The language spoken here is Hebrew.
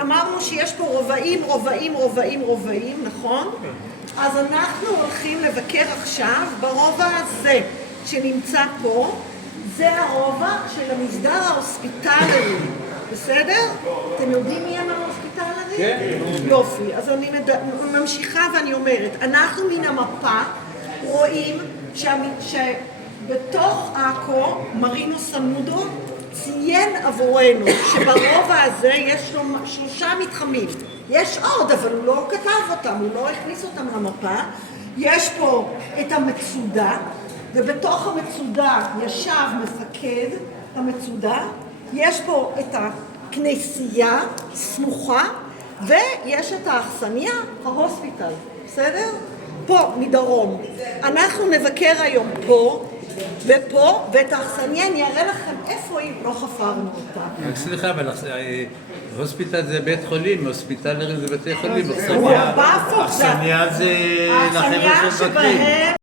אמרנו שיש פה רובעים, רובעים, רובעים, רובעים, נכון? אז אנחנו הולכים לבקר עכשיו ברובע הזה שנמצא פה. זה הרובע של המסדר ההוספיטלרי, בסדר? אתם יודעים מי הם ההוספיטלרי? כן. יופי, אז אני ממשיכה ואני אומרת, אנחנו מן המפה רואים שבתוך עכו מרינו סמודו ציין עבורנו שברובע הזה יש לו 3 מתחמים. יש עוד, אבל הוא לא כתב אותם, הוא לא הכניס אותם למפה. יש פה את המצודה, ובתוך המצודה ישב מפקד המצודה. יש פה את הכנסייה סמוכה, ויש את האכסניה, ההוספיטל, בסדר? פה, מדרום. אנחנו נבקר היום פה ופה, ואת האכסניה אני אראה לכם איפה היא, לא חפרנו אותה. סליחה, אבל הוספיטל זה בית חולים, הוספיטלרי זה בתי חולים. הוא 4 הפוך. האכסניה זה לחבר'ה של בקרים.